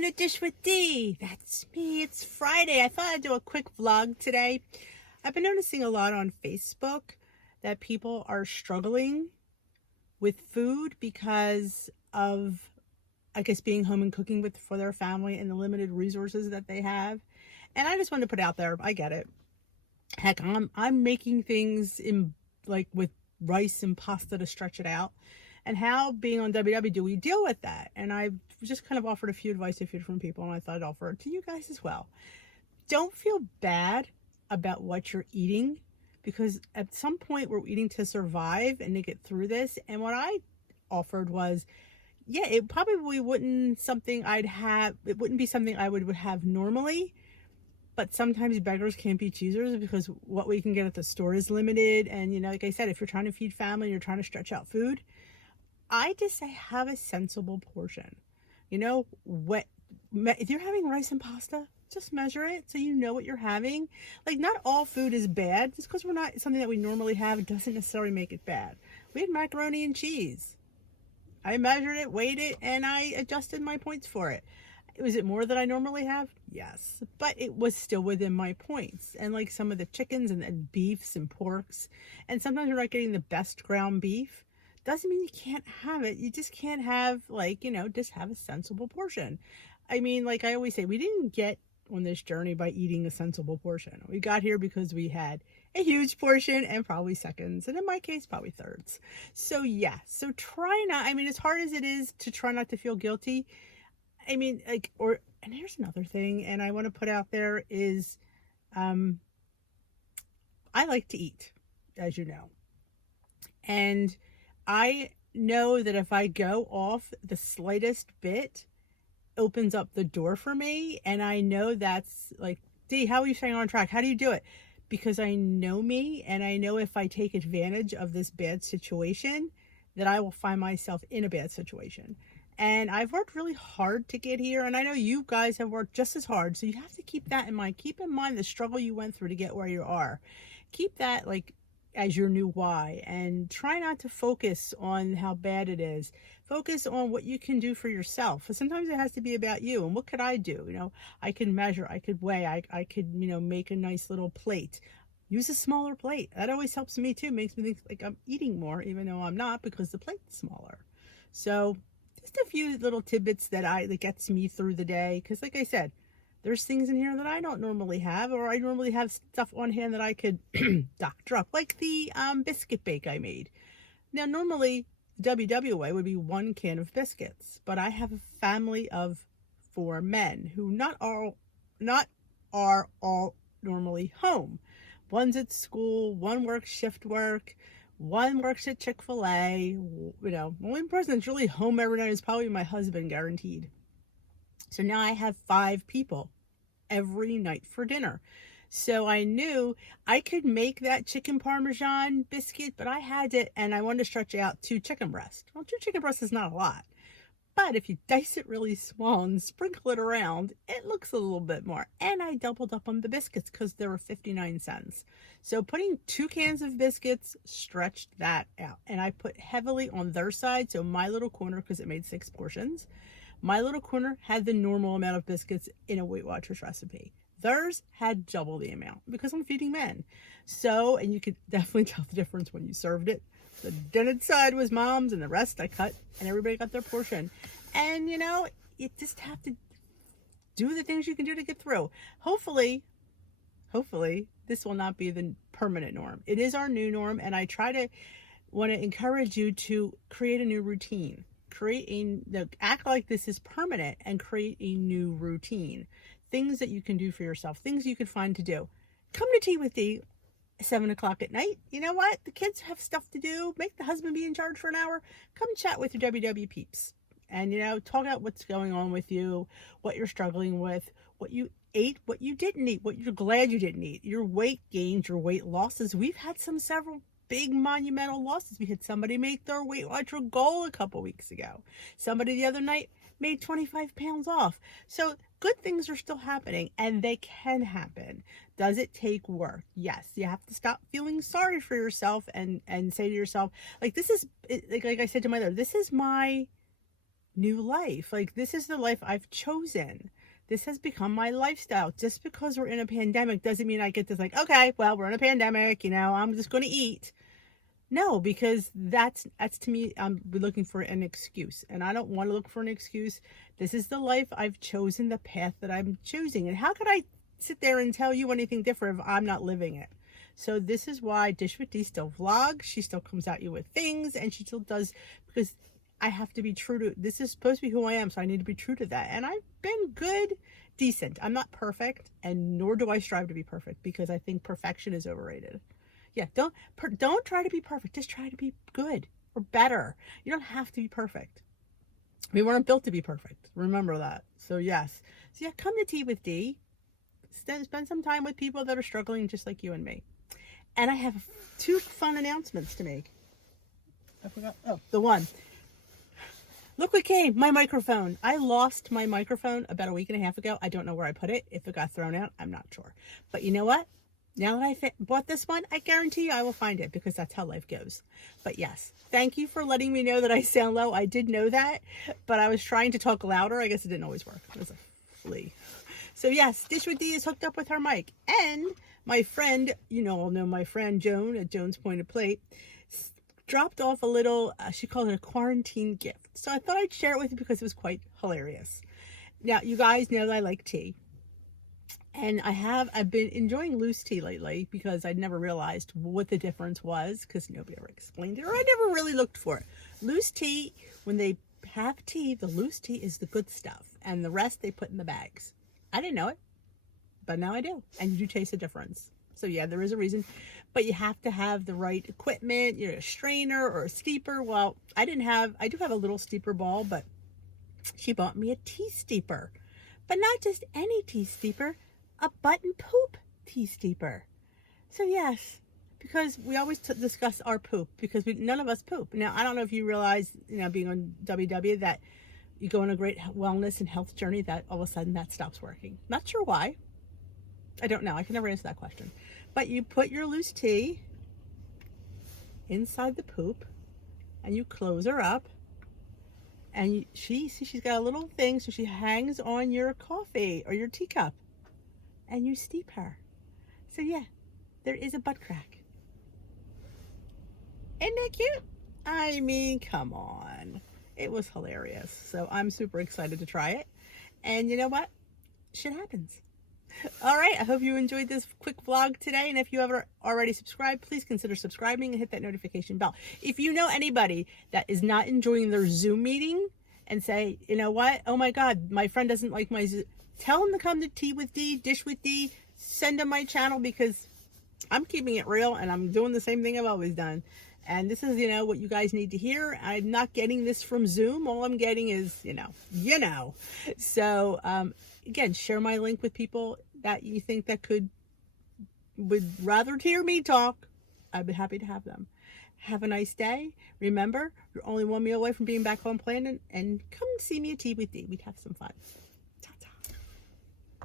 Time to Dish with D. That's me. It's Friday. I thought I'd do a quick vlog today. I've been noticing a lot on Facebook that people are struggling with food because of, I guess, being home and cooking for their family and the limited resources that they have. And I just wanted to put out there, I get it. Heck, I'm making things in with rice and pasta to stretch it out. And how, being on WW, do we deal with that? And I just kind of offered a few advice to a few different people, and I thought I'd offer it to you guys as well. Don't feel bad about what you're eating, because at some point we're eating to survive and to get through this. And what I offered was, yeah, it probably wouldn't be something I would have normally, but sometimes beggars can't be choosers, because what we can get at the store is limited. And, you know, like I said, if you're trying to feed family, you're trying to stretch out food, I just say have a sensible portion. You know, if you're having rice and pasta, just measure it so you know what you're having. Like, not all food is bad. Just because we're not something that we normally have doesn't necessarily make it bad. We had macaroni and cheese. I measured it, weighed it, and I adjusted my points for it. Was it more than I normally have? Yes, but it was still within my points. And like some of the chickens and beefs and porks, and sometimes we're not getting the best ground beef, doesn't mean you can't have it. You just can't have, just have a sensible portion. I mean, like I always say, we didn't get on this journey by eating a sensible portion. We got here because we had a huge portion and probably seconds, and in my case, probably thirds. So yeah, so try not, as hard as it is to try not to feel guilty, and here's another thing, and I want to put out there is, I like to eat, as you know. And I know that if I go off the slightest bit, opens up the door for me. And I know that's like, Dee, how are you staying on track? How do you do it? Because I know me, and I know if I take advantage of this bad situation, that I will find myself in a bad situation. And I've worked really hard to get here, and I know you guys have worked just as hard. So you have to keep that in mind. Keep in mind the struggle you went through to get where you are. Keep that as your new why, and try not to focus on how bad it is. Focus on what you can do for yourself. Sometimes it has to be about you, and what could I do? I could measure, I could weigh, I could make a nice little plate. Use a smaller plate. That always helps me too. Makes me think like I'm eating more, even though I'm not, because the plate's smaller. So just a few little tidbits that gets me through the day, because like I said, there's things in here that I don't normally have, or I normally have stuff on hand that I could doctor up, like the biscuit bake I made. Now, normally, WWA would be 1 can of biscuits, but I have a family of 4 men who are all normally home. One's at school, one works shift work, one works at Chick-fil-A. Only person that's really home every night is probably my husband, guaranteed. So now I have 5 people every night for dinner. So I knew I could make that chicken parmesan biscuit, but I had to, and I wanted to stretch out 2 chicken breasts. Well, 2 chicken breasts is not a lot, but if you dice it really small and sprinkle it around, it looks a little bit more. And I doubled up on the biscuits because they were 59 cents. So putting 2 cans of biscuits stretched that out. And I put heavily on their side, so my little corner, because it made 6 portions. My little corner had the normal amount of biscuits in a Weight Watchers recipe. Theirs had double the amount, because I'm feeding men. So, and you could definitely tell the difference when you served it. The dinner side was mom's, and the rest I cut, and everybody got their portion. And, you just have to do the things you can do to get through. Hopefully, this will not be the permanent norm. It is our new norm, and I want to encourage you to create a new routine. Act like this is permanent and create a new routine. Things that you can do for yourself, things you could find to do. Come to tea with Dee 7 o'clock at night. You know what? The kids have stuff to do. Make the husband be in charge for an hour. Come chat with your WW peeps. And, talk about what's going on with you, what you're struggling with, what you ate, what you didn't eat, what you're glad you didn't eat, your weight gains, your weight losses. We've had several big monumental losses. We had somebody make their Weight Watcher goal a couple weeks ago. Somebody the other night made 25 pounds off. So good things are still happening, and they can happen. Does it take work? Yes. You have to stop feeling sorry for yourself and say to yourself, like I said to my mother, this is my new life. Like, this is the life I've chosen. This has become my lifestyle. Just because we're in a pandemic doesn't mean I get this, like, okay, well, we're in a pandemic, I'm just going to eat. No, because that's to me, I'm looking for an excuse, and I don't want to look for an excuse. This is the life I've chosen, the path that I'm choosing. And how could I sit there and tell you anything different if I'm not living it? So this is why Dish with D still vlogs. She still comes at you with things, and she still does, because I have to be true to, this is supposed to be who I am, so I need to be true to that. And I've been good, decent. I'm not perfect, and nor do I strive to be perfect, because I think perfection is overrated. Yeah, don't try to be perfect. Just try to be good or better. You don't have to be perfect. We weren't built to be perfect. Remember that. So yes. So yeah, come to Tea with D. Spend some time with people that are struggling just like you and me. And I have 2 fun announcements to make. I forgot. Oh, the one. Look what came. My microphone. I lost my microphone about a week and a half ago. I don't know where I put it. If it got thrown out, I'm not sure. But you know what? Now that I bought this one, I guarantee you I will find it, because that's how life goes. But yes, thank you for letting me know that I sound low. I did know that, but I was trying to talk louder. I guess it didn't always work. It was a flea. So yes, Dish with D is hooked up with her mic. And my friend, all know my friend Joan at Joan's Pointed Plate, dropped off a little, she called it a quarantine gift. So I thought I'd share it with you because it was quite hilarious. Now, you guys know that I like tea. And I've been enjoying loose tea lately, because I'd never realized what the difference was, because nobody ever explained it, or I never really looked for it. Loose tea, when they have tea, the loose tea is the good stuff, and the rest they put in the bags. I didn't know it, but now I do, and you do taste the difference. So yeah, there is a reason, but you have to have the right equipment, a strainer or a steeper. Well, I do have a little steeper ball, but she bought me a tea steeper, but not just any tea steeper, a button poop tea steeper. So yes, because we always discuss our poop, because none of us poop. Now, I don't know if you realize, being on WW, that you go on a great wellness and health journey, that all of a sudden that stops working. Not sure why. I don't know. I can never answer that question. But you put your loose tea inside the poop, and you close her up, and she's got a little thing, so she hangs on your coffee or your teacup, and you steep her. So yeah, there is a butt crack. Isn't that cute? I mean, come on. It was hilarious. So I'm super excited to try it. And you know what? Shit happens. All right, I hope you enjoyed this quick vlog today. And if you haven't already subscribed, please consider subscribing and hit that notification bell. If you know anybody that is not enjoying their Zoom meeting, and say, you know what? Oh my God, my friend doesn't like my Zoom. Tell them to come to Tea with D, Dish with D. Send them my channel, because I'm keeping it real, and I'm doing the same thing I've always done. And this is, what you guys need to hear. I'm not getting this from Zoom. All I'm getting is, So, again, share my link with people that you think that would rather hear me talk. I'd be happy to have them. Have a nice day. Remember, you're only one meal away from being back home planning, and come see me at Tea with D. We'd have some fun.